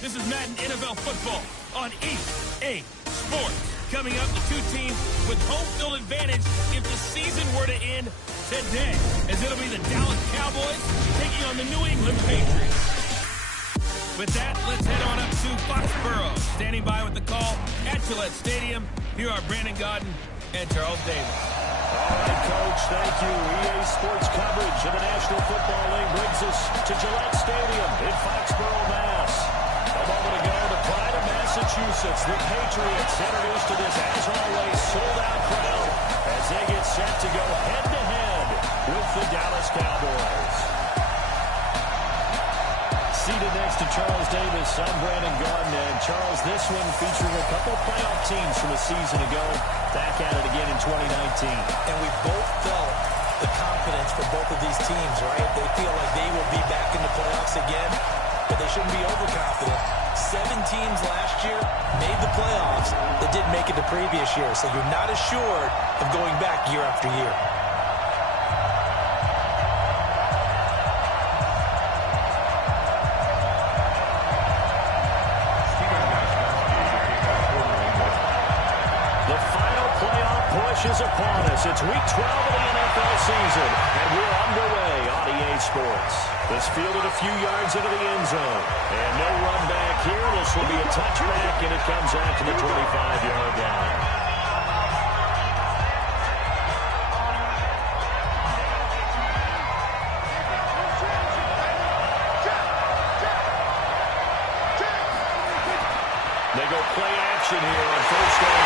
This is Madden NFL football on EA Sports. Coming up, the two teams with home field advantage if the season were to end today, as it'll be the Dallas Cowboys taking on the New England Patriots. With that, let's head on up to Foxborough. Standing by with the call at Gillette Stadium, here are Brandon Gaudin and Charles Davis. All right, Coach, thank you. EA Sports coverage of the National Football League brings us to Gillette Stadium in Foxborough, Mass. A moment ago, the pride of Massachusetts, the Patriots, introduced to this, as always, sold-out crowd as they get set to go head-to-head with the Dallas Cowboys. Seated next to Charles Davis, I'm Brandon Gaudin. And Charles, this one featuring a couple of playoff teams from a season ago, back at it again in 2019. And we both felt the confidence for both of these teams, right? They feel like they will be back in the playoffs again, but they shouldn't be overconfident. 7 teams last year made the playoffs that didn't make it the previous year, so you're not assured of going back year after year. Is upon us. It's week 12 of the NFL season, and we're underway on EA Sports. This fielded a few yards into the end zone, and no run back here. This will be a touchback, and it comes out to the 25-yard line. They go play action here on first down.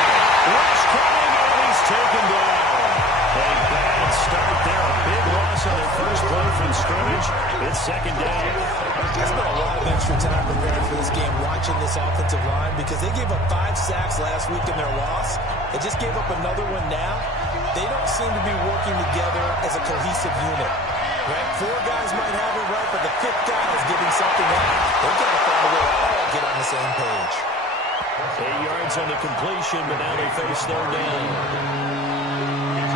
Rush coming, and he's taken down. A bad start there. A big loss on their first play from scrimmage. It's second down. I spent a lot of extra time preparing for this game watching this offensive line because they gave up 5 sacks last week in their loss. They just gave up another one now. They don't seem to be working together as a cohesive unit. Right? 4 guys might have it right, but the 5th guy is giving something up. They've got to find a way to all get on the same page. 8 yards on the completion, but now they face third down.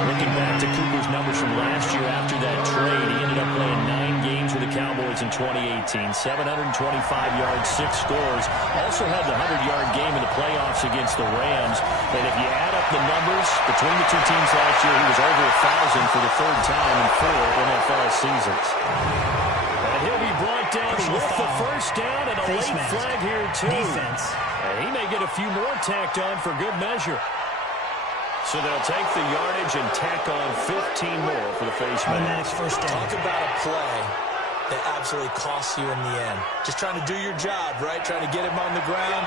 Looking back to Cooper's numbers from last year after that trade, he ended up playing 9 games with the Cowboys in 2018. 725 yards, 6 scores. Also had the 100-yard game in the playoffs against the Rams. And if you add up the numbers between the two teams last year, he was over 1,000 for the 3rd time in 4 NFL seasons. And he'll be brought down with the first down and a late flag here, too. Defense. And he may get a few more tacked on for good measure. So they'll take the yardage and tack on 15 more for the face mask. First down. Talk about a play that absolutely costs you in the end. Just trying to do your job, right? Trying to get him on the ground.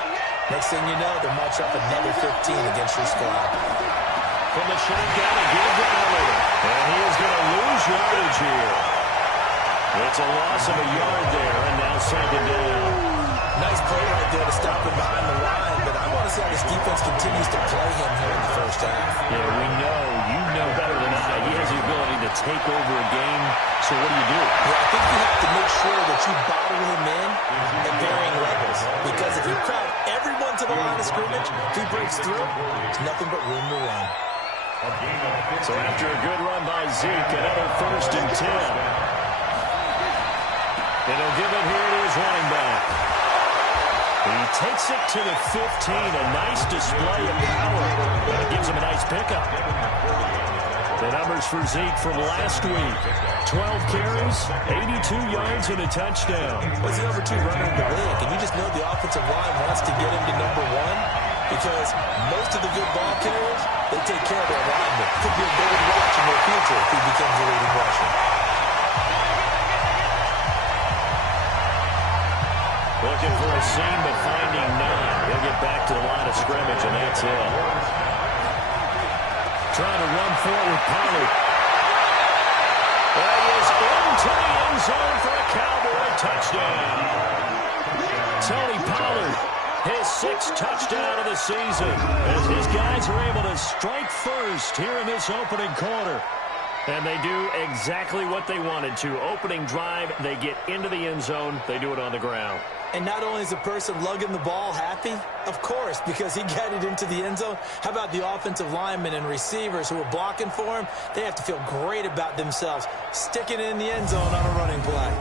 Next thing you know, they'll march up another 15 against your squad. From the shotgun, a good rally. And he is going to lose yardage here. It's a loss of a yard there, and now second down. Nice play right there to stop him behind the line, but I want to see how this defense continues to play him here in the first half. Yeah, we know, you know better than I. He has the ability to take over a game, so what do you do? Yeah, I think you have to make sure that you bottle him in at varying levels, because if you crowd everyone to the line of scrimmage, if he breaks through, there's nothing but room to run. So after a good run by Zeke, another 1st and 10. And he'll give it here to his running back. He takes it to the 15. A nice display of power. That gives him a nice pickup. The numbers for Zeke from last week. 12 carries, 82 yards, and a touchdown. He's the number 2 runner in the league, and you just know the offensive line wants to get him to number 1 because most of the good ball carriers, they take care of their linemen. Could be a big watch in their future if he becomes a leading rusher. Looking for a seam, but finding none. He'll get back to the line of scrimmage, and that's it. Trying to run forward, Pollard. Well, he is into the end zone for a Cowboy touchdown. Tony Pollard, his 6th touchdown of the season, as his guys are able to strike first here in this opening quarter. And they do exactly what they wanted to. Opening drive, they get into the end zone. They do it on the ground. And not only is the person lugging the ball happy, of course, because he got it into the end zone. How about the offensive linemen and receivers who are blocking for him? They have to feel great about themselves, sticking it in the end zone on a running play.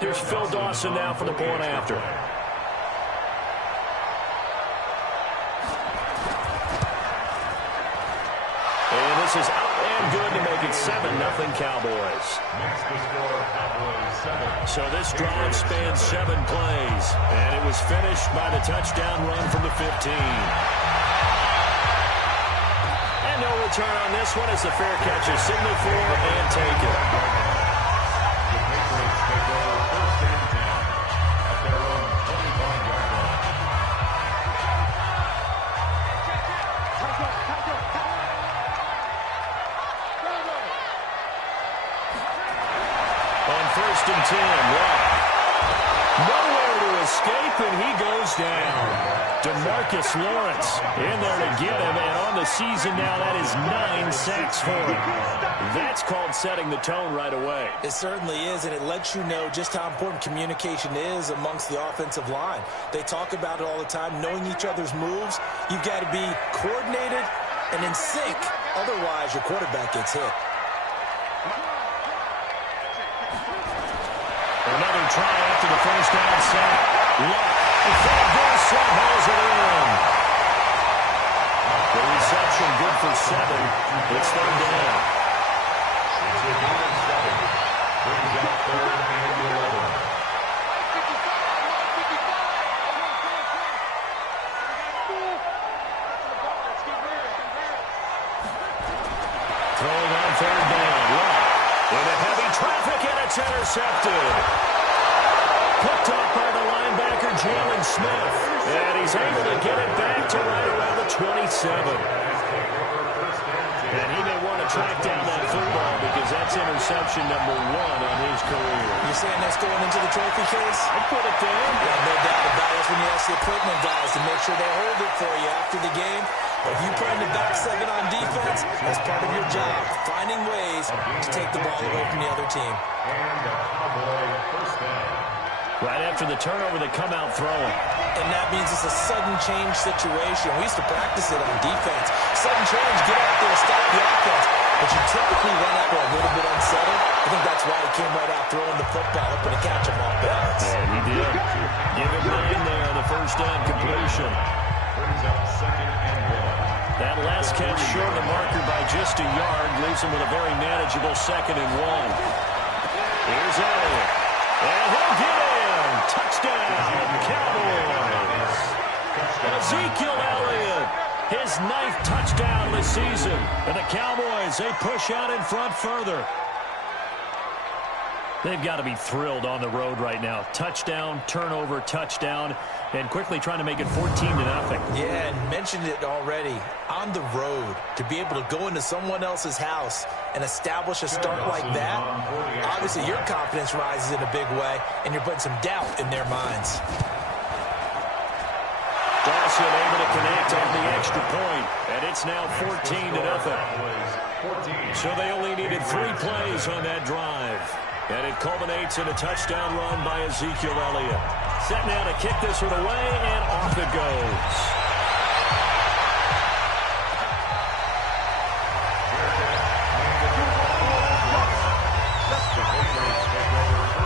Here's Phil Dawson now for the point after. And this is up and good to make it 7-0 Cowboys. So this drive spans 7 plays, and it was finished by the touchdown run from the 15. And no return on this one as the fair catch is signaled for and taken. First and 10, nowhere to escape, and he goes down. DeMarcus Lawrence in there to get him, and on the season now, that is 9 sacks for him. That's called setting the tone right away. It certainly is, and it lets you know just how important communication is amongst the offensive line. They talk about it all the time, knowing each other's moves. You've got to be coordinated and in sync. Otherwise, your quarterback gets hit. Another try after the first down sack. Luck. Before this, Slot hauls it in. The reception good for 7. It's third down. It's a down 7. Brings up 3rd and 11. Throwing on 3rd down. Luck. Into heavy traffic, and it's intercepted. Picked up by the linebacker, Jalen Smith. And he's able to get it back to right around the 27. And he may want to track down that football because that's interception number 1 on his career. You're saying that's going into the trophy case? I'd put it there. Yeah, no doubt about it. When you ask the equipment guys to make sure they hold it for you after the game. If you play in the back 7 on defense, that's part of your job, finding ways to take the ball away from the other team. And the Cowboy first down. Right after the turnover, they come out throwing. And that means it's a sudden change situation. We used to practice it on defense. Sudden change, get out there, stop the offense. But you typically run out there a little bit unsettled. I think that's why he came right out throwing the football, hoping to catch him off balance. Yeah, he did. Give him 9 there on the first down completion. Brings up 2nd and 1. That last catch short of the marker by just a yard leaves him with a very manageable 2nd and 1. Here's Elliott. And he'll get in. Touchdown, Cowboys. Ezekiel Elliott, his 9th touchdown of the season. And the Cowboys, they push out in front further. They've got to be thrilled on the road right now. Touchdown, turnover, touchdown, and quickly trying to make it 14-0. Yeah, and mentioned it already. On the road, to be able to go into someone else's house and establish a start like that, obviously your confidence rises in a big way, and you're putting some doubt in their minds. Dawson able to connect on the extra point, and it's now 14-0. So they only needed 3 plays on that drive. And it culminates in a touchdown run by Ezekiel Elliott. Set now to kick this one away, and off it goes.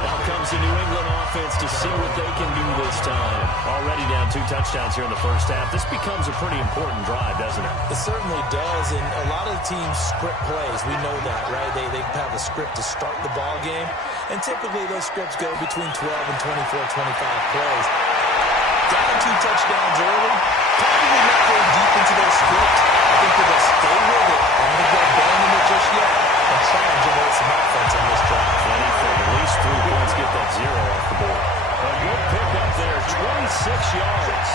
Now comes the New England offense to see what they can do this time. Already down 2 touchdowns here in the first half. This becomes a pretty important drive, doesn't it? It certainly does, and a lot of teams script plays. We know that, right? They have a script to start the ball game, and typically those scripts go between 12 and 24, 25 plays. Down 2 touchdowns early, probably not going deep into their script. I think they're going to stay with it. I don't think they'll abandon it just yet and try and generate some offense on this drive. Anything, at least 3 points, get that 0 off the board. A good pick up there, 26 yards.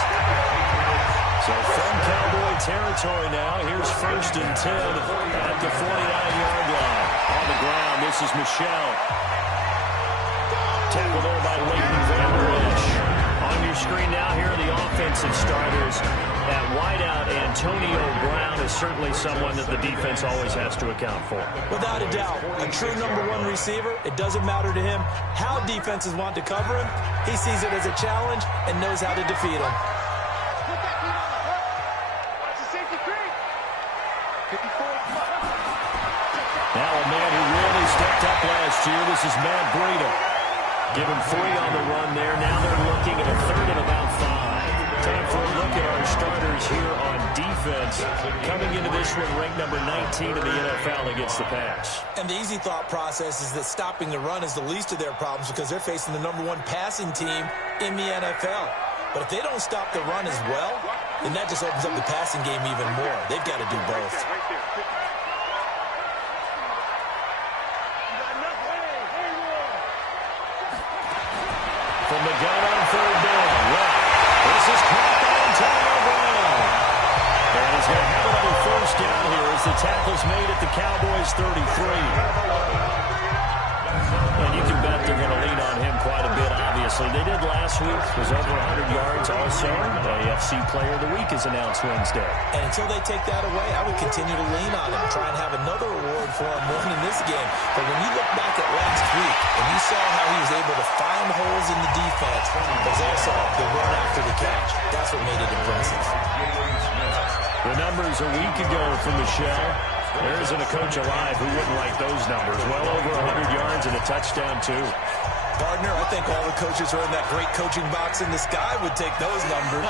So from Cowboy territory now, here's 1st and 10 at the 49-yard line. On the ground, this is Michelle. Tackled there by Leighton Van Der Esch. On your screen now, here are the offensive starters. At wideout, Antonio Brown is certainly someone that the defense always has to account for. Without a doubt, a true #1 receiver. It doesn't matter to him how defenses want to cover him. He sees it as a challenge and knows how to defeat him. Now a man who really stepped up last year. This is Matt Breida. Give him 3 on the run there. Now they're looking at a 3rd and about 5. Time for a look at our starters here on defense. Coming into this one, ranked number 19 in the NFL against the pass. And the easy thought process is that stopping the run is the least of their problems because they're facing the #1 passing team in the NFL. But if they don't stop the run as well, then that just opens up the passing game even more. They've got to do both. From the gun on 3rd down. Well, this is caught by Antonio Brown. And he's going to have another 1st down here as the tackle's made at the Cowboys' 33. And you can bet they're going to lean on him quite a bit, obviously. They did last week. Was over 100 yards also. AFC Player of the Week is announced Wednesday. And until they take that away, I would continue to lean on him, try and have another award for him winning this game. But when you look back at last week and you saw how he was able to find holes in the defense, there's also the run after the catch. That's what made it impressive. The numbers a week ago from Michelle. There isn't a coach alive who wouldn't like those numbers. Well over 100 yards and a touchdown, too. Partner, I think all the coaches are in that great coaching box in the sky would take those numbers.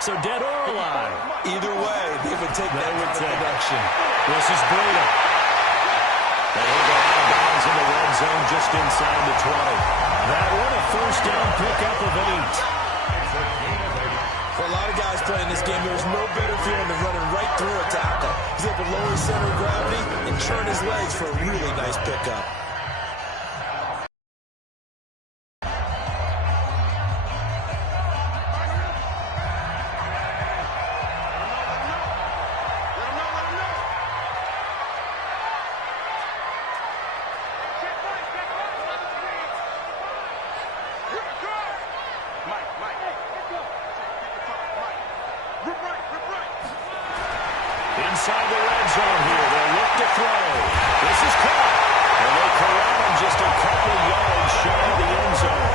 So dead or alive? Either way, they would take that kind of production. This is Breda. And he'll go out of bounds in the red zone just inside the 20. That one a 1st down pickup of 8. For a lot of guys playing this game, there's no better feeling than running right through a tackle. He's able to lower his center of gravity and turn his legs for a really nice pickup. Inside the red zone here. They'll look to throw. This is caught. And they corral him just a couple yards shy of the end zone.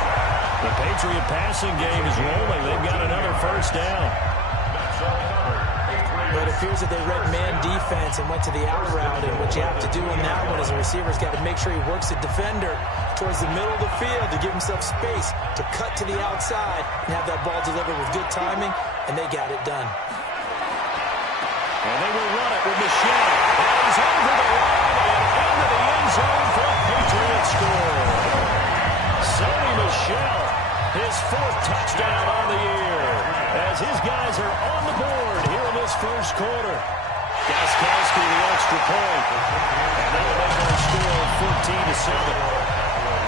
The Patriot passing game is rolling. They've got another 1st down. But it appears that they read man defense and went to the out route. And what you have to do in that one as a receiver is got to make sure he works the defender towards the middle of the field to give himself space to cut to the outside and have that ball delivered with good timing. And they got it done. And they will run it with Michelle. And he's over the line and into the end zone for a Patriot score. Sony Michel, his 4th touchdown on the year. As his guys are on the board here in this 1st quarter. Gostkowski the extra point. And they'll make our score 14-7.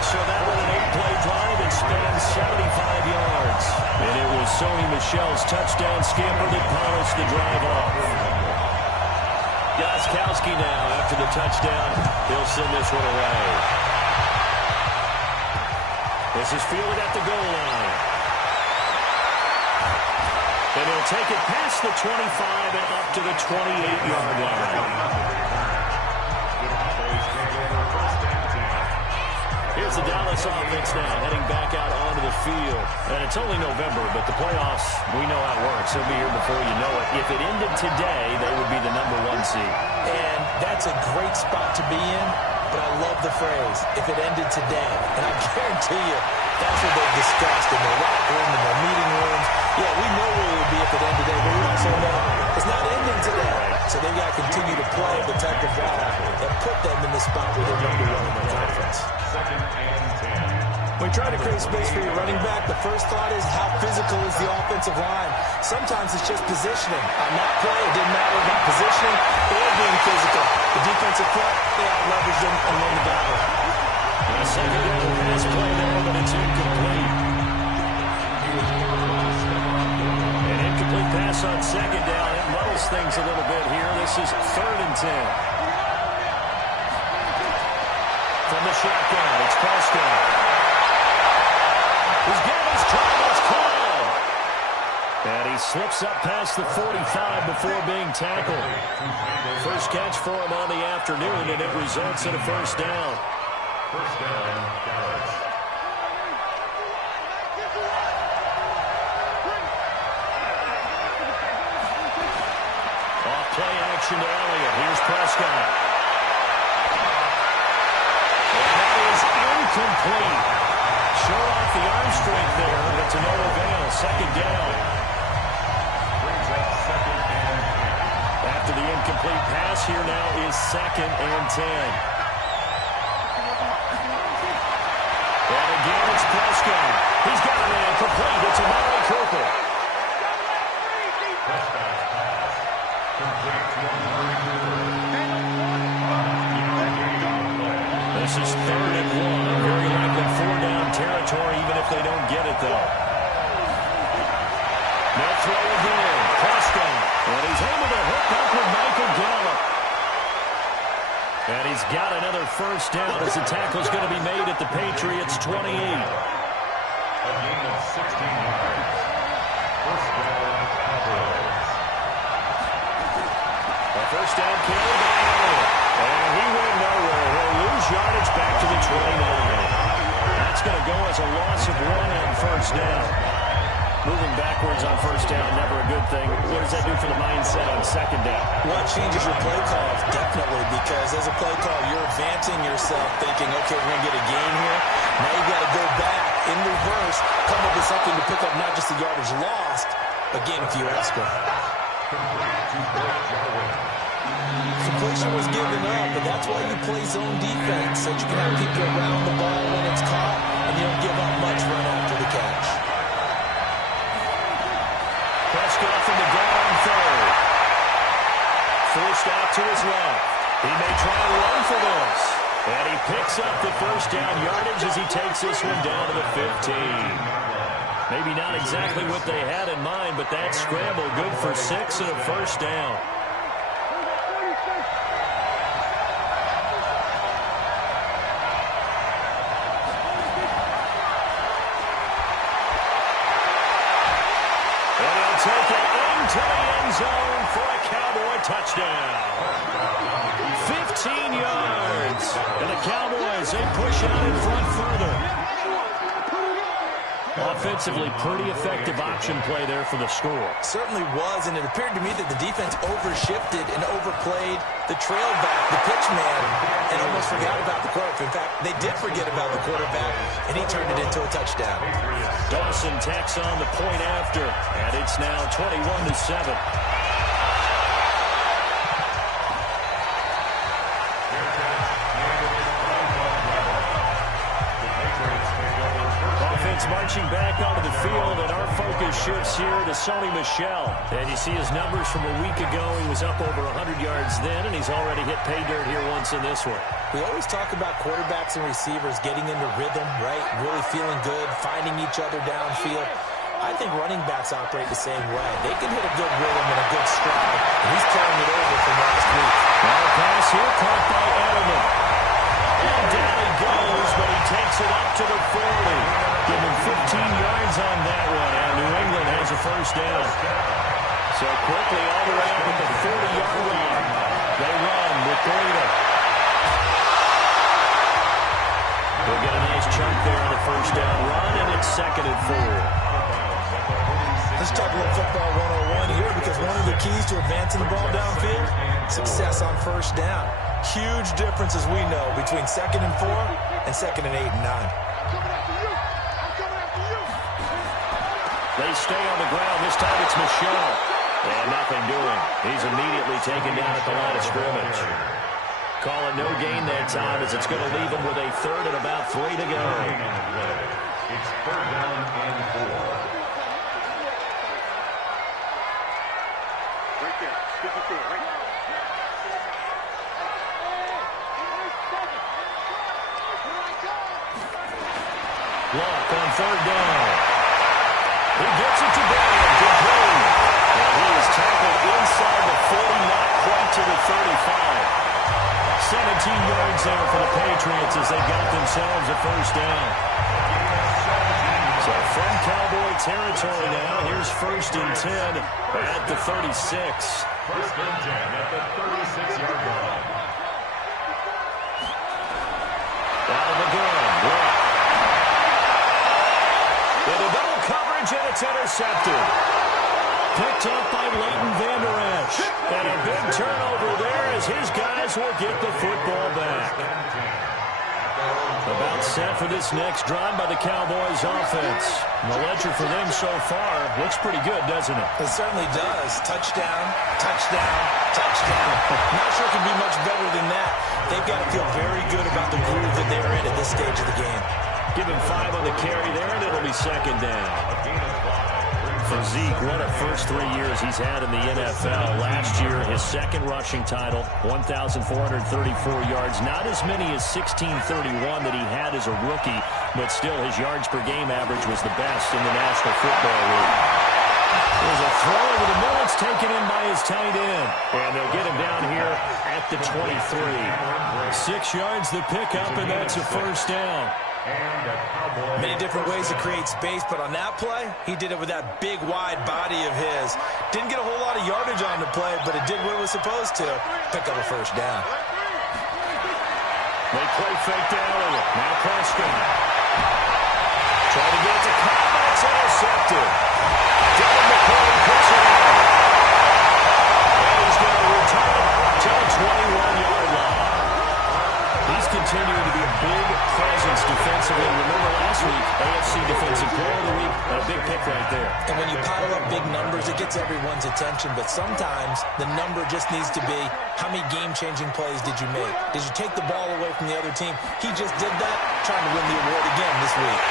So that was an 8-play drive and spanned 75 yards. And it was Sony Michel's touchdown scamper that polished the drive off. Gostkowski now, after the touchdown, he'll send this one away. This is fielded at the goal line. And he'll take it past the 25 and up to the 28-yard line. Here's the Dallas offense now, heading back out onto the field. And it's only November, but the playoffs, we know how it works. They'll be here before you know it. If it ended today, they would be the #1 seed. And that's a great spot to be in, but I love the phrase, if it ended today. And I guarantee you, that's what they've discussed in their locker room, in their meeting rooms. Yeah, we know where it would be if it ended today, but we also know it's not ending today. So they've got to continue to play the type of ball that put them in the spot where they're #1 in the conference. When you try to create space for your running back, the first thought is how physical is the offensive line. Sometimes it's just positioning. On that play, it didn't matter about positioning or being physical. The defensive front, they out-leveraged them and won the battle. And a second down pass play there, but it's incomplete. An incomplete pass on 2nd down. It muddles things a little bit here. This is 3rd and 10. From the shotgun, it's Prescott. He's getting his time, it's called. And he slips up past the 45 before being tackled. First catch for him on the afternoon, and it results in a 1st down. First down, Dallas. Off play action to Elliott. Here's Prescott. And that is incomplete. Showed off the arm strength there, but to no avail. Second down. After the incomplete pass, here now is 2nd and 10. And again, it's Prescott. He's got a man complete. It's Amari Cooper. This is 3rd and 1. Very likely 4-down territory, even if they don't get it, though. No throw again. Prescott. And he's able to hook up with Michael Gallup. And he's got another first down as the tackle's going to be made at the Patriots' 28. A gain of 16 yards. First down, Cowboys. A first down carry by Allen. And he went nowhere. He'll lose yardage back to the 29. That's going to go as a loss of 1 on first down. Moving backwards on first down, never a good thing. What does that do for the mindset on second down? Well, it changes your play call, definitely, because as a play call, you're advancing yourself, thinking, okay, we're going to get a gain here. Now you got to go back in reverse, come up with something to pick up not just the yardage lost, but gain a few extra. Completion was given up, but that's why you play zone defense, so you can have people around the ball when it's caught, and you don't give up much run after the catch. Prescott from the gun on 3rd. Forced out to his left. He may try and run for this. And he picks up the first down yardage as he takes this one down to the 15. Maybe not exactly what they had in mind, but that scramble good for 6 and a first down. Take it into the end zone for a Cowboy touchdown. 15 yards. And the Cowboys, they push out in front further. Offensively, pretty effective option play there for the score. Certainly was, and it appeared to me that the defense overshifted and overplayed the trail back, the pitch man, and almost forgot about the quarterback. In fact, they did forget about the quarterback, and he turned it into a touchdown. Dawson tacks on the point after, and it's now 21-7. Marching back onto the field, and our focus shifts here to Sony Michel. And you see his numbers from a week ago. He was up over 100 yards then, and he's already hit pay dirt here once in this one. We always talk about quarterbacks and receivers getting into rhythm, right? Really feeling good, finding each other downfield. I think running backs operate the same way. They can hit a good rhythm and a good stride, and he's carrying it over from last week. Now a pass here caught by Edelman. And down he goes, but he takes it up to the 40. Give him 15 yards on that one, and New England has a first down. So quickly all the way up at the 40-yard line. They run with Breida. They'll get a nice chunk there on the first down run, and it's 2nd and 4. Let's talk a little football 101 here, because one of the keys to advancing the ball downfield, success on first down. Huge difference, as we know, between 2nd and 4 and 2nd and 8 and 9. They stay on the ground. This time it's Michel. And nothing doing. He's immediately taken down at the line of scrimmage. Call it no gain that time, as it's going to leave him with a 3rd and about 3 to go. It's 3rd down and 4. Right there. Stick it there. Right there. Lock on 3rd down. He gets it to Bryant, complete. And he is tackled inside the 40, not quite to the 35. 17 yards there for the Patriots as they got themselves a first down. So from Cowboy territory now, here's 1st and 10 at the 36. 1st and 10 at the 36-yard line. Out of the gun, Brock. Into double coverage, and it's intercepted. Picked up by Leighton Vander Esch. And a big turnover there as his guys will get the football back. About set for this next drive by the Cowboys offense. And the ledger for them so far looks pretty good, doesn't it? It certainly does. Touchdown, touchdown, touchdown. Not sure it can be much better than that. They've got to feel very good about the groove that they're in at this stage of the game. Give him 5 on the carry there, and it'll be second down. For Zeke, what a first 3 years he's had in the NFL. Last year, his second rushing title, 1,434 yards. Not as many as 1,631 that he had as a rookie, but still his yards per game average was the best in the National Football League. There's a throw over the middle. It's taken in by his tight end. And they'll get him down here at the 23. 6 yards the pickup, and that's a first down. Many different ways to create space, but on that play, he did it with that big, wide body of his. Didn't get a whole lot of yardage on the play, but it did what it was supposed to. Pick up a first down. They play fake down with it. Now Prescott. Trying to get it to Cobb, but it's intercepted. Devin McCoy puts it out. And he's going to return to the 21-yard line. He's continuing to be a big presence defensively. Remember last week, AFC Defensive Player of the Week, a big pick right there. And when you pile up big numbers, it gets everyone's attention. But sometimes the number just needs to be, how many game-changing plays did you make? Did you take the ball away from the other team? He just did that, trying to win the award again this week.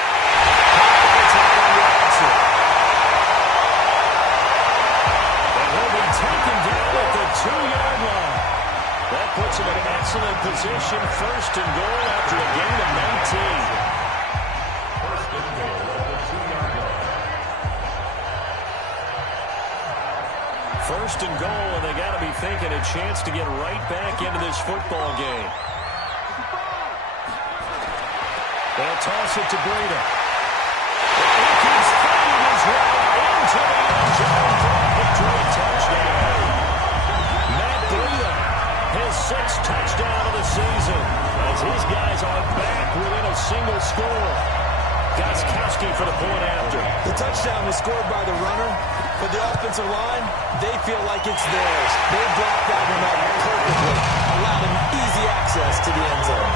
And he'll be taken down at the 2-yard line. That puts him in an excellent position. First and goal after a gain of 19. First and goal, and they got to be thinking a chance to get right back into this football game. They'll toss it to Breida. He keeps fighting his way into the end zone for a victory touchdown. Matt Breida, his 6th touchdown of the season, as his guys are back within a single score. Gostkowski for the point after. The touchdown was scored by the runner, but the offensive line, they feel like it's theirs. They blocked that one up perfectly, allowed him easy access to the end zone.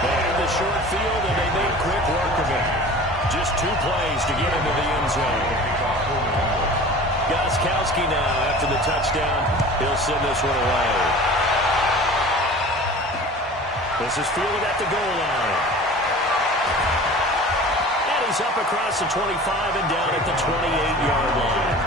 They had the short field, and they made quick work of it. Just 2 plays to get into the end zone. Gostkowski now, after the touchdown, he'll send this one away. This is fielded at the goal line. And he's up across the 25 and down at the 28-yard line.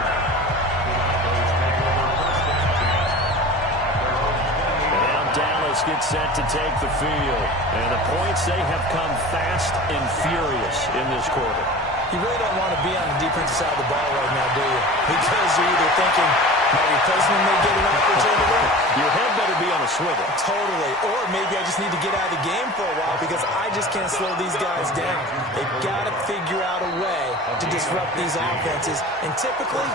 And now Dallas gets set to take the field. And the points, they have come fast and furious in this quarter. You really don't want to be on the defensive side of the ball right now, do you? Because you're either thinking, my replacement may get an opportunity. Your head better be on a swivel. Totally. Or maybe I just need to get out of the game for a while because I just can't slow these guys down. They've got to figure out a way to disrupt these offenses. And typically,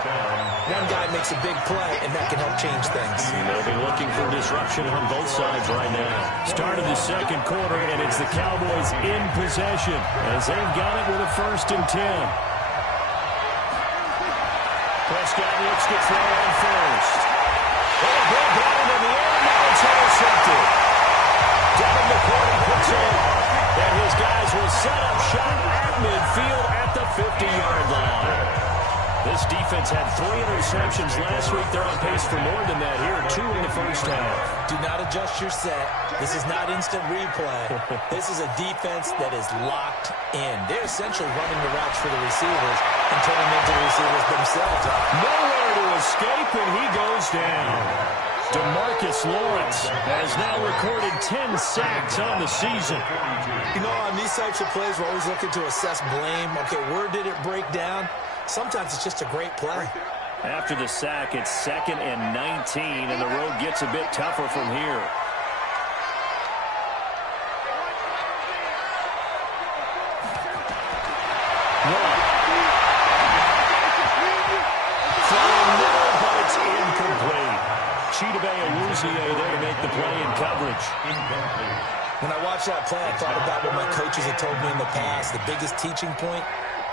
one guy makes a big play, and that can help change things. They'll be looking for disruption on both sides right now. Start of the second quarter, and it's the Cowboys in possession as they've got it with a 1st and 10. Prescott looks to throw on first. Oh, ball down in the air, now it's intercepted. Devin McCoy puts it in, and his guys will set up shop at midfield at the 50-yard line. This defense had 3 interceptions last week. They're on pace for more than that here, 2 in the first half. Do not adjust your set. This is not instant replay. This is a defense that is locked in. They're essentially running the routes for the receivers and turning them into the receivers themselves. Nowhere to escape, and he goes down. DeMarcus Lawrence has now recorded 10 sacks on the season. You know, on these types of plays, we're always looking to assess blame. Okay, where did it break down? Sometimes it's just a great play. After the sack, it's 2nd and 19, and the road gets a bit tougher from here. Throwing middle, but it's incomplete. Chidobe Awuzie there to make the play in coverage. When I watched that play, I thought about what my coaches had told me in the past. The biggest teaching point,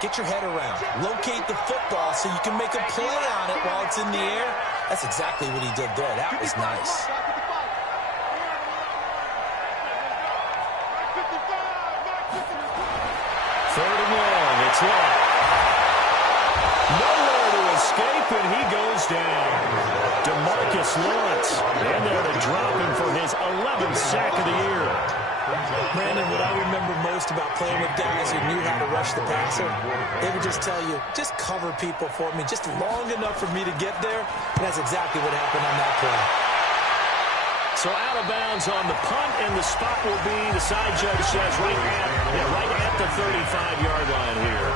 get your head around. Locate the football so you can make a play on it while it's in the air. That's exactly what he did there. That was nice. slot. Nowhere to escape, and he goes down. DeMarcus Lawrence in there to drop him for his 11th sack of the year. Brandon, what I remember most about playing with guys who knew how to rush the passer, they would just tell you, just cover people for me, just long enough for me to get there. And that's exactly what happened on that play. So out of bounds on the punt, and the spot will be, the side judge says, right at the 35-yard line here.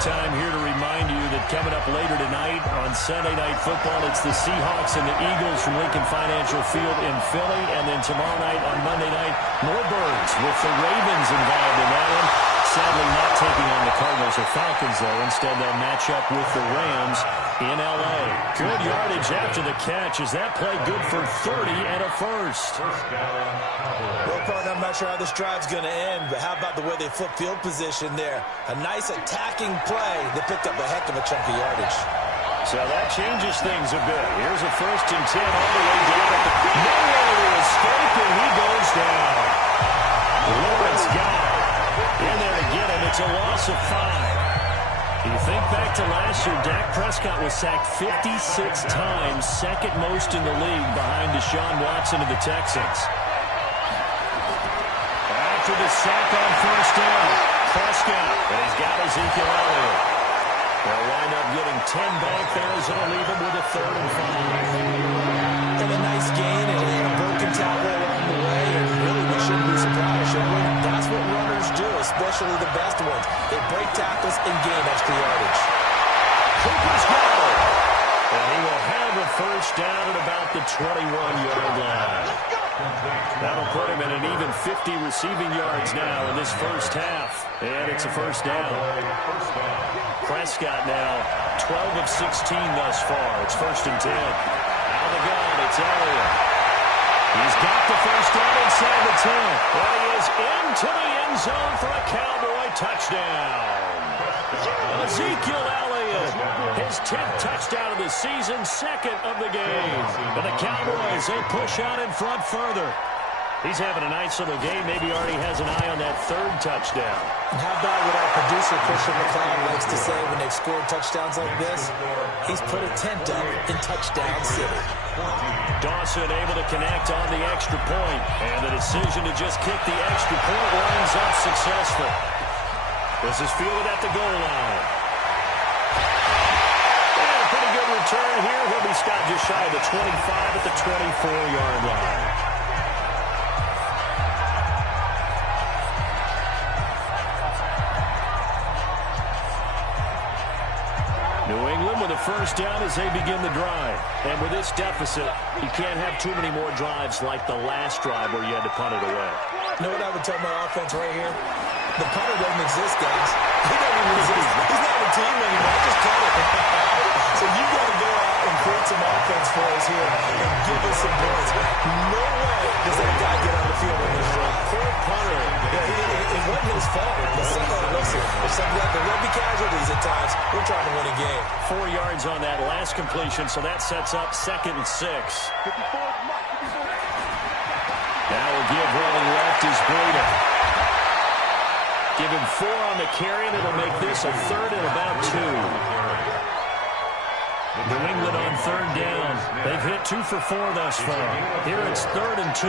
Time here to remind you that coming up later tonight on Sunday Night Football, it's the Seahawks and the Eagles from Lincoln Financial Field in Philly. And then tomorrow night on Monday night, more Birds with the Ravens involved in that one. Sadly not taking on the Cardinals or Falcons, though. Instead, they'll match up with the Rams in L.A. Good yardage after the catch. Is that play good for 30 and a first? Well, partner, I'm not sure how this drive's going to end, but how about the way they flip field position there? A nice attacking play that picked up a heck of a chunk of yardage. So that changes things a bit. Here's a 1st and 10 all the way down. Nowhere to escape, and he goes down. Lawrence got it. In there to get him. It's a loss of 5. You think back to last year, Dak Prescott was sacked 56 times, second most in the league behind Deshaun Watson of the Texans. After the sack on 1st down, Prescott, and he's got Ezekiel Elliott. They'll wind up getting 10 back there as it'll leave him with a 3rd and 5. And a nice gain and a broken tackle along the way, and really we shouldn't be surprised, should we? That's what runners do, especially the best ones. They break tackles and gain extra yardage. Cooper's got it. And he will have a 1st down at about the 21-yard line. That'll put him at an even 50 receiving yards now in this 1st half. And it's a 1st down. Prescott now 12 of 16 thus far. It's 1st and 10. Out of the gun, it's Elliott. He's got the 1st down inside the 10. And he is into the end zone for a Cowboy touchdown. Ezekiel Elliott, his 10th touchdown of the season, 2nd of the game. And the Cowboys, they push out in front further. He's having a nice little game. Maybe already has an eye on that 3rd touchdown. And how about what our producer, Christian McLeod, likes to say when they've scored touchdowns like this? He's put a tent up in Touchdown City. Dawson able to connect on the extra point. And the decision to just kick the extra point winds up successful. This is fielded at the goal line. And a pretty good return here. He'll be stopped just shy of the 25 at the 24-yard line. New England with a 1st down as they begin the drive. And with this deficit, you can't have too many more drives like the last drive where you had to punt it away. You know what I would tell my offense right here? The punter doesn't exist, guys. He doesn't even exist. He's not a team anymore. Just cut it. So you've got to go out and create some offense for us here and give us some points. No way does that guy get on the field on this drive. Poor punter. Yeah, it wasn't his fault. Listen, if there'll be casualties at times, we're trying to win a game. 4 yards on that last completion, so that sets up 2nd and 6. Now we'll give running left is Breida. Give him 4 on the carry, and it'll make this a 3rd and about 2. New England on 3rd down. They've hit 2 for 4 thus far. Here it's 3rd and 2.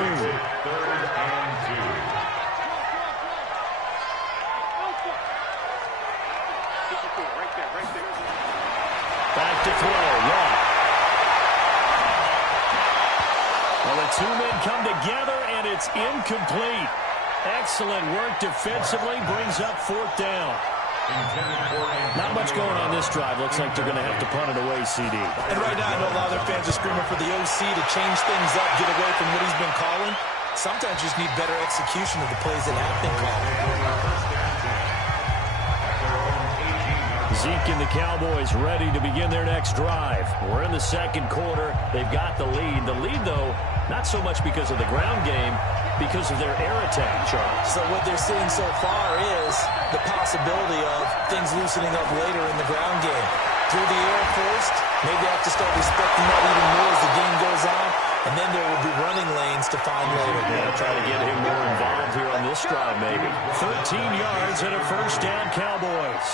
Back to throw. Watt. Well, the 2 men come together, and it's incomplete. Excellent work defensively. Brings up 4th down. Not much going on this drive. Looks like they're going to have to punt it away, CD. And right now, I know a lot of their fans are screaming for the OC to change things up, get away from what he's been calling. Sometimes you just need better execution of the plays that have been called. Zeke and the Cowboys ready to begin their next drive. We're in the 2nd quarter. They've got the lead. The lead, though, not so much because of the ground game, because of their air attack, Charles. So what they're seeing so far is the possibility of things loosening up later in the ground game. Through the air first, maybe they have to start respecting that even more as the game goes on. And then there will be running lanes to find later. Yeah, try to get him more involved here on this drive, maybe. 13 yards and a first down, Cowboys.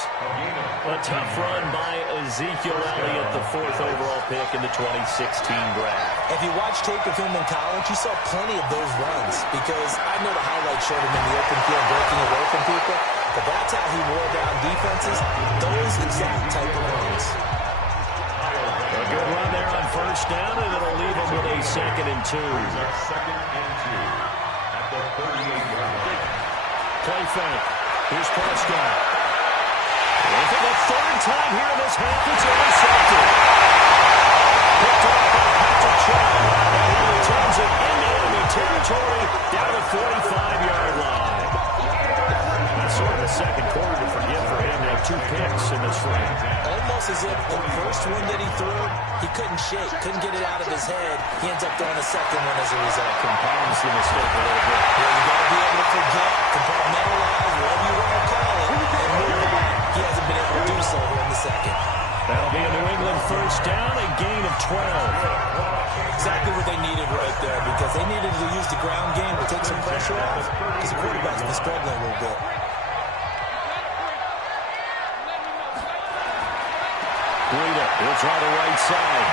A tough run by Ezekiel Elliott, the 4th overall pick in the 2016 draft. If you watch tape of him in college, you saw plenty of those runs because I know the highlight showed him in the open field breaking away from people, but that's how he wore down defenses, those exact type of runs. A good run there on first down, and it'll leave him with a 2nd and 2. Play fake. Here's Prescott. And for the 3rd time here in this half, it's intercepted. Picked up by Patrick Chung. And he returns it into enemy territory down the 45-yard line. That's sort of the second quarter to forgive for him. They have 2 picks in this frame. Almost as if the first one that he threw, he couldn't shake, couldn't get it out of his head. He ends up throwing a second one as a result. Compounds the mistake a little bit. Yeah, you got to be able to forget, compartmentalize, whatever you want to call it, and move on. He hasn't been able to do so here in the second. That'll be a New England first down, a gain of 12. Exactly what they needed right there because they needed to use the ground game to take some pressure off because the quarterback's been struggling a little bit. He'll try the right side.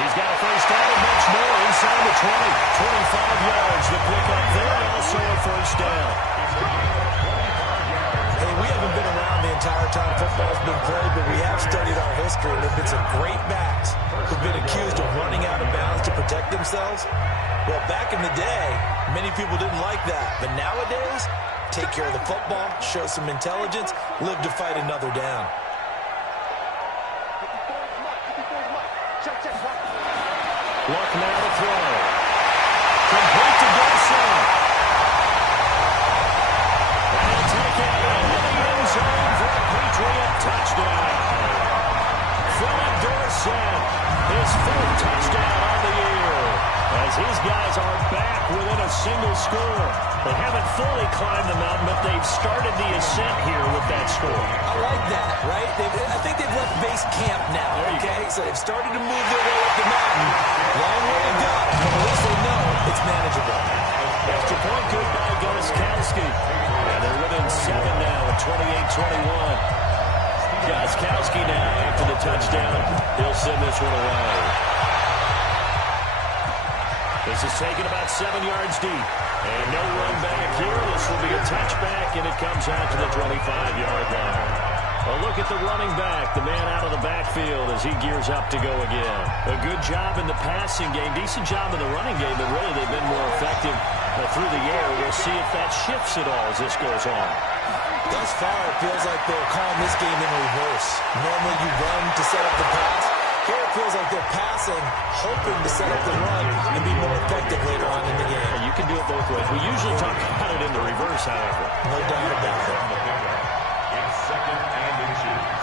He's got a first down and much more inside the 20. 25 yards to pick up there, also a first down. Hey, we haven't been around the entire time football's been played, but we have studied our history, and there have been some great backs who've been accused of running out of bounds to protect themselves. Well, back in the day, many people didn't like that. But nowadays, take care of the football, show some intelligence, live to fight another down. Luck now to throw. Complete to Dorsett. And he'll take it into the end zone for a Patriot touchdown. Philip Dorsett, his 4th touchdown on the year. As his guys are back within a single score. They haven't fully climbed the mountain, but they've started the ascent here with that score. I like that, right? I think they've left base camp now, okay? So they've started to move their way up the mountain. Long way to go, but at least they know it's manageable. Extra point good by Gostkowski. And they're within 7 now at 28-21. Gostkowski now after the touchdown. He'll send this one away. This is taken about 7 yards deep. And no run back here. This will be a touchback, and it comes out to the 25-yard line. A look at the running back, the man out of the backfield as he gears up to go again. A good job in the passing game, decent job in the running game, but really they've been more effective through the air. We'll see if that shifts at all as this goes on. Thus far, it feels like they're calling this game in reverse. Normally you run to set up the pass. Here it feels like they're passing, hoping to set up the run and be more effective later on in the game. And you can do it both ways. We usually talk about it in the reverse, however. No doubt about it. It's 2nd and inches.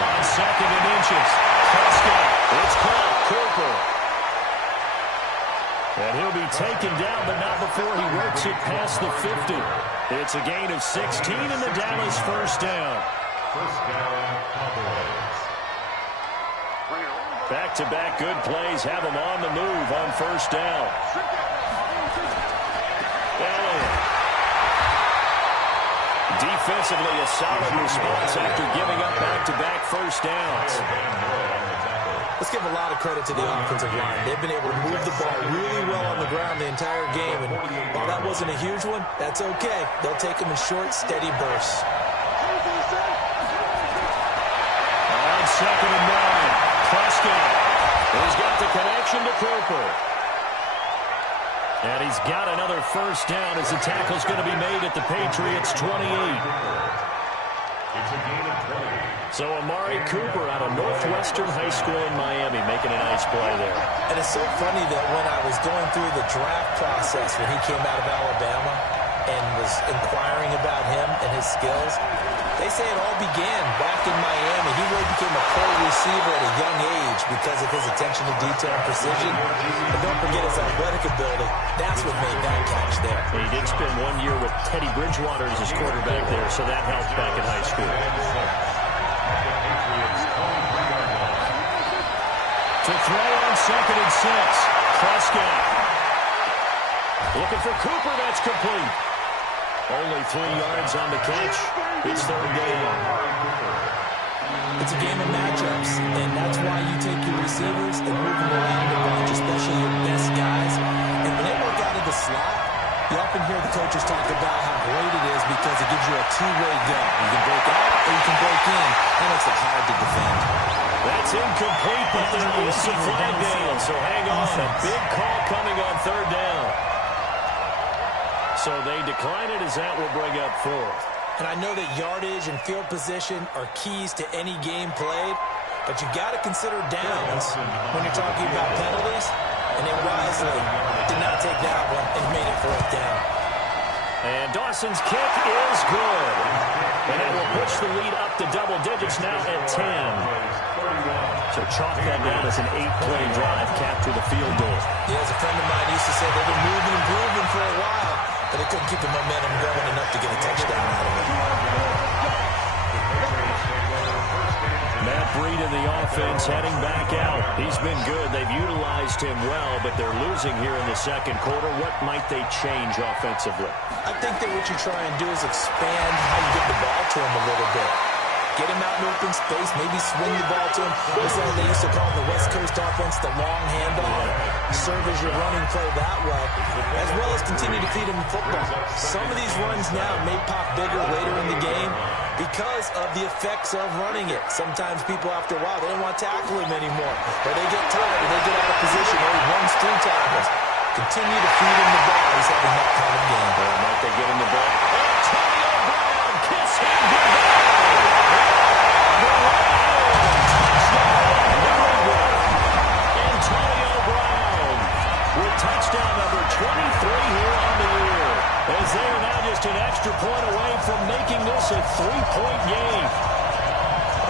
On 2nd and inches. Prescott. It's caught. Cooper. And he'll be taken down, but not before he works it past the 50. It's a gain of 16 in the Dallas first down. First down, Cowboys. Back-to-back good plays have him on the move on first down. Elliott. Defensively, a solid response after giving up back-to-back first downs. Let's give a lot of credit to the offensive line. They've been able to move the ball really well on the ground the entire game. And while that wasn't a huge one, that's okay. They'll take them in short, steady bursts. On 2nd and 9. Prescott. He's got the connection to Cooper. And he's got another first down as the tackle's going to be made at the Patriots' 28. It's a gain of 20. So Amari Cooper out of Northwestern High School in Miami making a nice play there. And it's so funny that when I was going through the draft process when he came out of Alabama and was inquiring about him and his skills, they say it all began back in Miami. He really became a pro receiver at a young age because of his attention to detail and precision. And don't forget his athletic ability. That's what made that catch there. He did spend 1 year with Teddy Bridgewater as his quarterback there, so that helped back in high school. To throw on 2nd and 6. Prescott. Looking for Cooper. That's complete. Only 3 yards on the catch. It's 3rd down. It's a game of matchups, and that's why you take your receivers and move them around a bunch, especially your best guys. And when they work out of the slot, you often hear the coaches talk about how great it is because it gives you a two-way go. You can break out or you can break in. That makes it hard to defend. That's incomplete, but there is a flag down, so hang on. A big call coming on 3rd down. So they decline it as that will bring up 4th. And I know that yardage and field position are keys to any game played, but you've got to consider downs when you're talking about penalties, and they wisely did not take that one and made it 4th down. And Dawson's kick is good. And it will push the lead up to double digits now at 10. So chalk that down as an 8-play drive capped with a field goal. Yeah, as a friend of mine used to say, they've been moving and grooving for a while, but they couldn't keep the momentum going enough to get a touchdown out of it. Matt Breed in the offense heading back out. He's been good. They've utilized him well, but they're losing here in the 2nd quarter. What might they change offensively? I think that what you try and do is expand how you get the ball to him a little bit. Get him out in open space, maybe swing the ball to him. That's what they used to call the West Coast offense, the long handoff. Serve as your running play that way, as well as continue to feed him football. Some of these runs now may pop bigger later in the game because of the effects of running it. Sometimes people, after a while, they don't want to tackle him anymore. Or they get tired, or they get out of position, or he runs 3 tackles. Continue to feed him the ball. He's having that kind of game. Or might they get him the ball? Antonio Brown, kiss him goodbye. Antonio Brown with touchdown number 23 here on the year. As they are now just an extra point away from making this a 3-point game.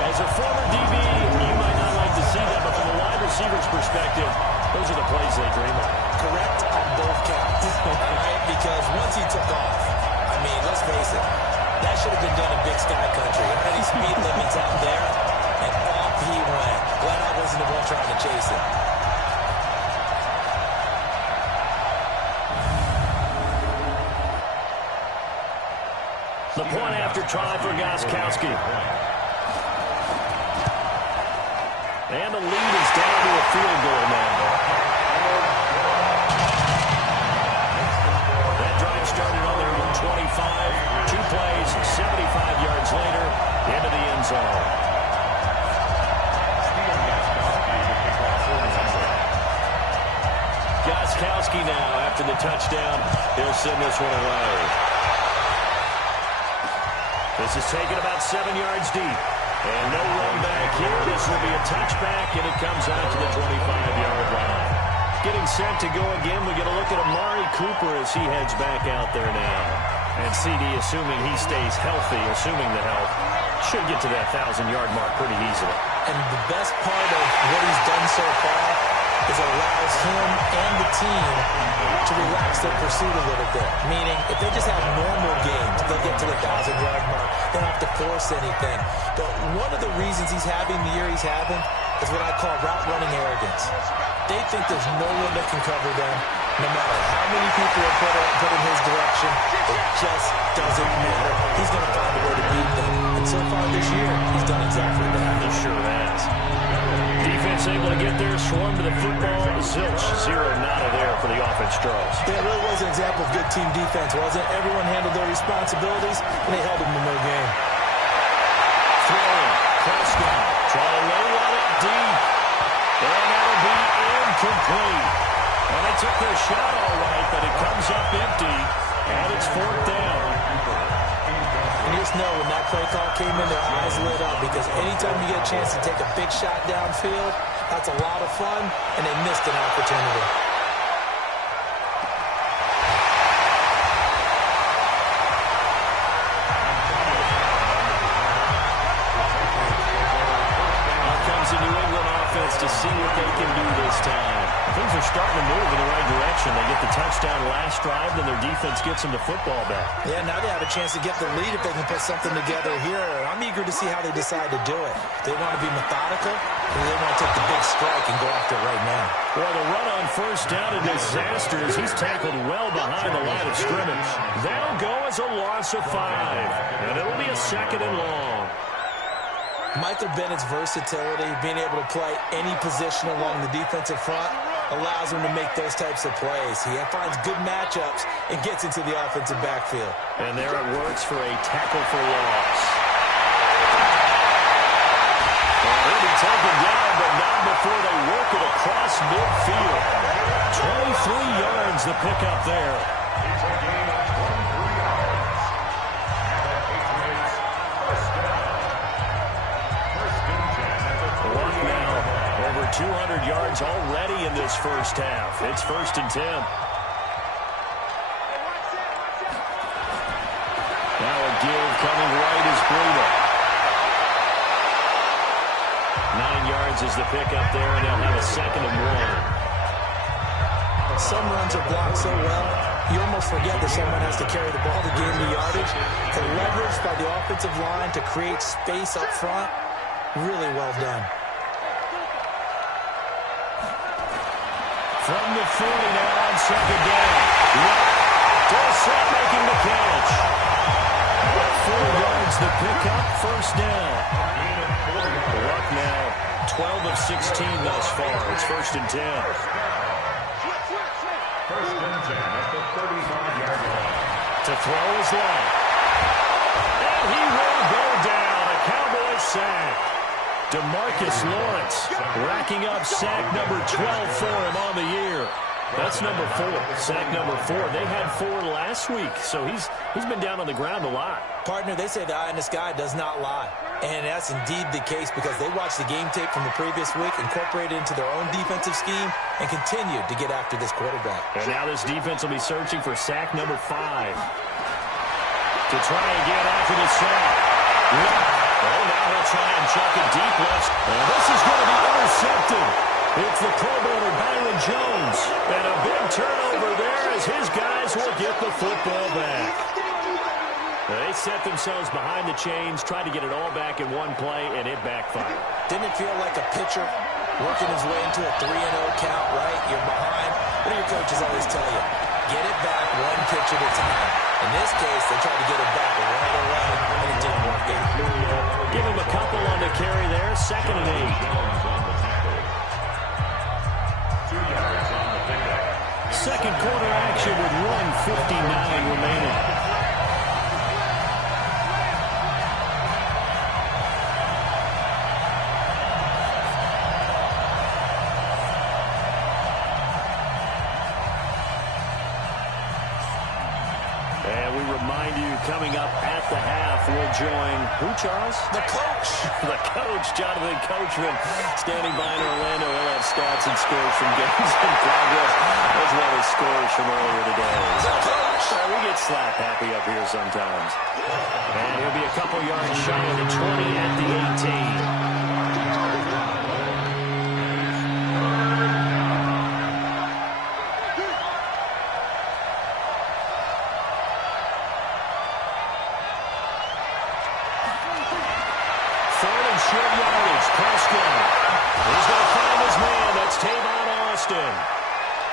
As a former DB, you might not like to see that, but from a wide receiver's perspective, those are the plays they dream of. Correct on both counts. All right? Because once he took off, I mean, let's face it, that should have been done in Big Sky Country. Already speed limits out there, and off he went. Glad I wasn't the one trying to chase it. The point after try for Gostkowski. And the lead is down to a field goal now. That drive started on their 125. 2 plays, 75 yards later, into the end zone. Gostkowski now, after the touchdown, he'll send this one away. This is taken about 7 yards deep. And no run back here. This will be a touchback, and it comes out to the 25-yard line. Getting set to go again. We get a look at Amari Cooper as he heads back out there now. And CD, assuming he stays healthy, assuming the health, should get to that 1,000-yard mark pretty easily. And the best part of what he's done so far is it allows him and the team to relax their pursuit a little bit. Meaning, if they just have normal games, they'll get to the 1,000-yard mark. They don't have to force anything. But one of the reasons he's having the year he's having is what I call route running arrogance. They think there's no one that can cover them, no matter how many people are put in his direction. It just doesn't matter. He's going to find a way to beat them. And so far this year, he's done exactly that. He sure has. Defense able to get there, swarm to the football. Zilch, 0 nada there for the offense draws. Yeah, it really was an example of good team defense, wasn't it? Everyone handled their responsibilities, and they held them to no game. Throwing, Prescott, trying to lay on it deep. And that'll be incomplete. And they took their shot all right, but it comes up empty, and it's 4th down. And you just know when that play call came in, their eyes lit up, because anytime you get a chance to take a big shot downfield, that's a lot of fun, and they missed an opportunity. Here comes the New England offense to see what they can do this time. Things are starting to move in the right direction. They get the touchdown last drive, then their defense gets them the football back. Yeah, now they have a chance to get the lead if they can put something together here. I'm eager to see how they decide to do it. They want to be methodical, or they want to take the big strike and go after it right now. Well, the run on first down and disaster as he's tackled well behind the line of scrimmage. That'll go as a loss of 5, and it'll be a 2nd and long. Michael Bennett's versatility, being able to play any position along the defensive front, allows him to make those types of plays. He finds good matchups and gets into the offensive backfield. And there it works for a tackle for loss. And he'll be taken down, but not before they work it across midfield. 23 yards the pickup there. It's a gain of 23 yards. And the Patriots first down. First and 10 at the 30. Luck now over 200 yards already in this first half. It's 1st and 10. Now a give coming right is Breida. 9 yards is the pickup there, and they'll have a 2nd and 1. Some runs are blocked so well, you almost forget that someone has to carry the ball to gain the yardage. The leverage by the offensive line to create space up front, really well done. From the 40 now on 2nd down. Dorsett making the catch. 4 yards the pickup, 1st down. Luck now 12 of 16 thus far. It's 1st and 10. First and 10 at the 35-yard line. To throw is Luck. And he will go down. A Cowboy sack. DeMarcus Lawrence racking up sack number 12 for him on the year. That's number 4. Sack number 4. They had 4 last week, so he's been down on the ground a lot. Partner, they say the eye in the sky does not lie. And that's indeed the case because they watched the game tape from the previous week, incorporated it into their own defensive scheme, and continued to get after this quarterback. And now this defense will be searching for sack number 5. To try again after the sack. Oh, now he'll try and chuck it deep left. And this is going to be intercepted. It's the Pro Bowler Byron Jones. And a big turnover there as his guys will get the football back. They set themselves behind the chains, tried to get it all back in one play, and it backfired. Didn't it feel like a pitcher working his way into a 3-0 count, right? You're behind. What do your coaches always tell you? Get it back one pitch at a time. In this case, they tried to get it back right away, and it didn't work out. Give him a couple on the carry there, 2nd and 8. 2 yards on the pickup. Second quarter action with 1:59 remaining. Coming up at the half, we'll join who, Charles? The coach. The coach, Jonathan Coachman, standing by in Orlando. He'll have stats and scores from games in progress, as well as scores from earlier today. The coach. We get slap happy up here sometimes. And he'll be a couple yards shy of the 20 at the 18.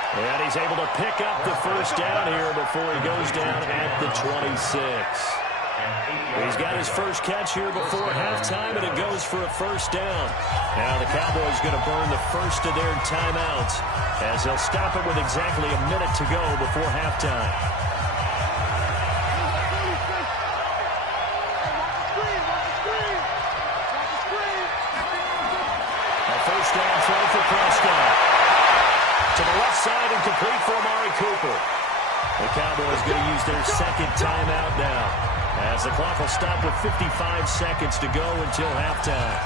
And he's able to pick up the first down here before he goes down at the 26. He's got his first catch here before halftime, and it goes for a first down. Now the Cowboys going to burn the first of their timeouts as they'll stop it with exactly a minute to go before halftime. A first down throw for Prescott. To the left side and complete for Amari Cooper. The Cowboys going to use their second timeout now, as the clock will stop with 55 seconds to go until halftime.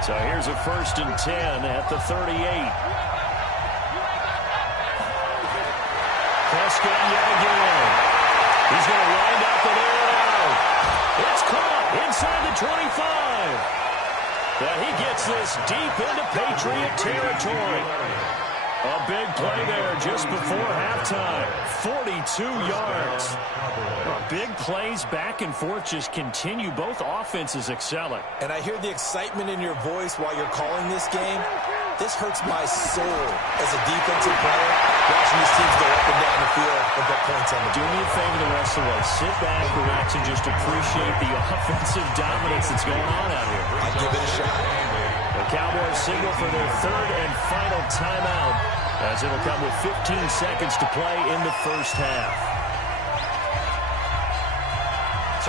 So here's a 1st and 10 at the 38. Prescott yet again. He's going to wind up and air it out. It's caught inside the 25. that he gets this deep into Patriot territory. A big play there just before halftime. 42 yards. Big plays back and forth just continue. Both offenses excelling. And I hear the excitement in your voice while you're calling this game. This hurts my soul as a defensive player, watching these teams go up and down the field and put points on the board. Do me a favor the rest of the way. Sit back, relax, and just appreciate the offensive dominance that's going on out here. I'll give it a shot. The Cowboys signal for their third and final timeout, as it'll come with 15 seconds to play in the first half.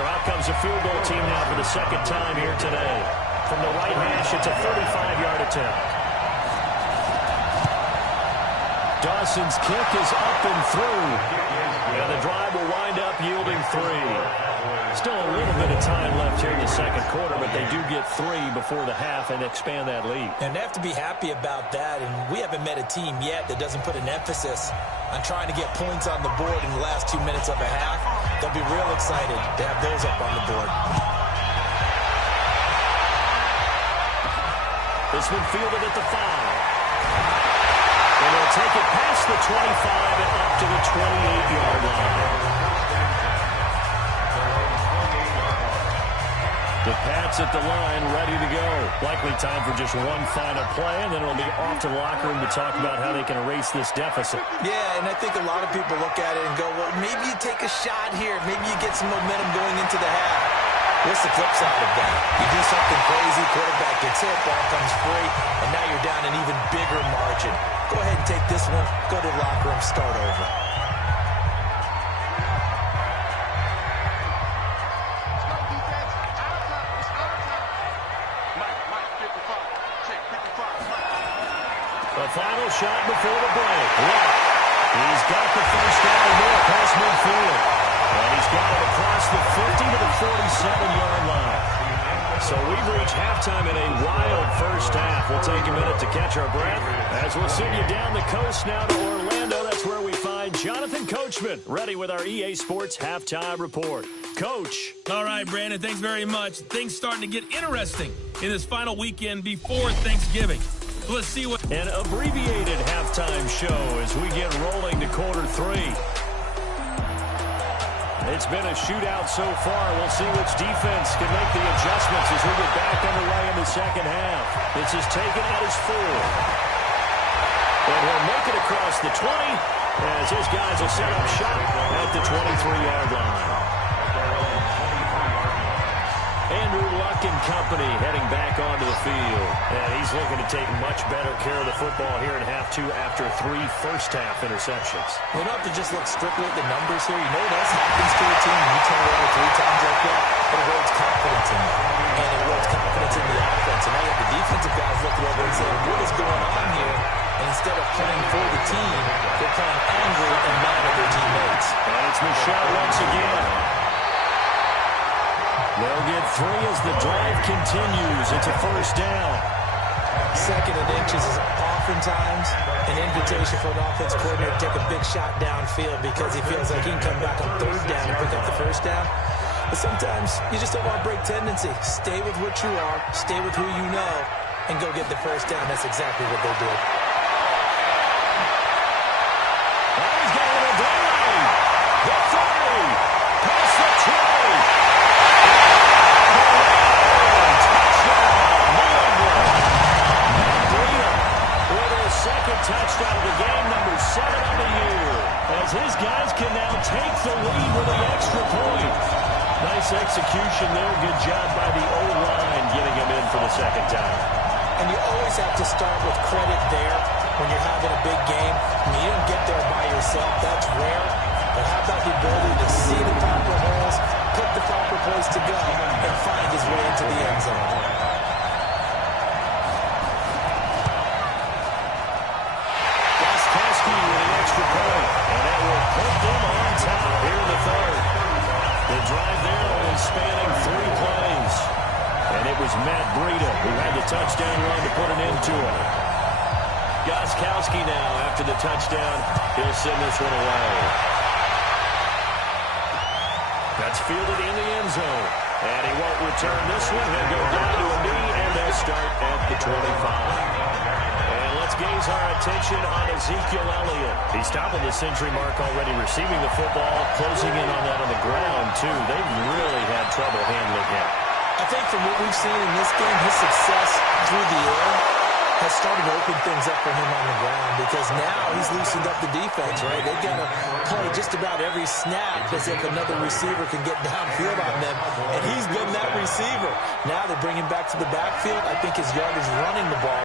So out comes the field goal team now for the second time here today. From the right hash, it's a 35-yard attempt. Dawson's kick is up and through. And the drive will wind up yielding 3. Still a little bit of time left here in the second quarter, but they do get 3 before the half and expand that lead. And they have to be happy about that, and we haven't met a team yet that doesn't put an emphasis on trying to get points on the board in the last 2 minutes of a half. They'll be real excited to have those up on the board. This one fielded at the 5. And they'll take it past the 25 and up to the 28-yard line. The Pats at the line, ready to go. Likely time for just one final play, and then it'll be off to the locker room to talk about how they can erase this deficit. Yeah, and I think a lot of people look at it and go, well, maybe you take a shot here. Maybe you get some momentum going into the half. What's the flip side of that? You do something crazy, quarterback gets hit, ball comes free, and now you're down an even bigger margin. Go ahead and take this one, go to the locker room, start over. The final shot before the break. Left. He's got the first down more past midfield. And he's got it across the 50 to the 47-yard line. So we've reached halftime in a wild first half. We'll take a minute to catch our breath as we'll send you down the coast now to Orlando. That's where we find Jonathan Coachman, ready with our EA Sports Halftime Report. Coach. All right, Brandon, thanks very much. Things starting to get interesting in this final weekend before Thanksgiving. Let's see what... An abbreviated halftime show as we get rolling to quarter 3. It's been a shootout so far. We'll see which defense can make the adjustments as we get back underway in the second half. This is taken at his 4. And he'll make it across the 20 as his guys will set up shop at the 23-yard line. Andrew Luck and company heading back onto the field. And he's looking to take much better care of the football here in half 2 after 3 first-half interceptions. You don't have to just look strictly at the numbers here. You know what else happens to a team when you turn it over 3 times like that? It erodes confidence in them. And it erodes confidence in the offense. And now you have the defensive guys looking over and saying, what is going on here? And instead of playing for the team, they're playing angry and mad at their teammates. And it's Michelle once again. They'll get 3 as the drive continues. It's a first down. Second and inches is oftentimes an invitation for an offense coordinator to take a big shot downfield because he feels like he can come back on 3rd down and pick up the first down. But sometimes you just don't want to break tendency. Stay with what you are, stay with who you know, and go get the first down. That's exactly what they did. Oh, he's got a delay. The 30. Past the 20. Second touchdown of the game, number 7 on the year, as his guys can now take the lead with the extra point. Nice execution there. Good job by the O-line getting him in for the second time. And you always have to start with credit there when you're having a big game. I mean, you don't get there by yourself. That's rare. But how about the ability to see the proper holes, pick the proper place to go, and find his way into the end zone? With an extra point, and that will put them on top here in the 3rd. The drive there only spanning 3 plays. And it was Matt Breida who had the touchdown run to put an end to it. Gostkowski now, after the touchdown, he'll send this one away. That's fielded in the end zone. And he won't return this one. He'll go down to a knee, and will start at the 25. And let's gaze our attention on Ezekiel Elliott. He's topping the century mark already, receiving the football, closing in on that on the ground, too. They've really had trouble handling him. I think from what we've seen in this game, his success through the air has started to open things up for him on the ground, because now he's loosened up the defense, right? They've got to play just about every snap as if another receiver can get downfield on them, and he's been that receiver. Now they bring him back to the backfield. I think his yardage running the ball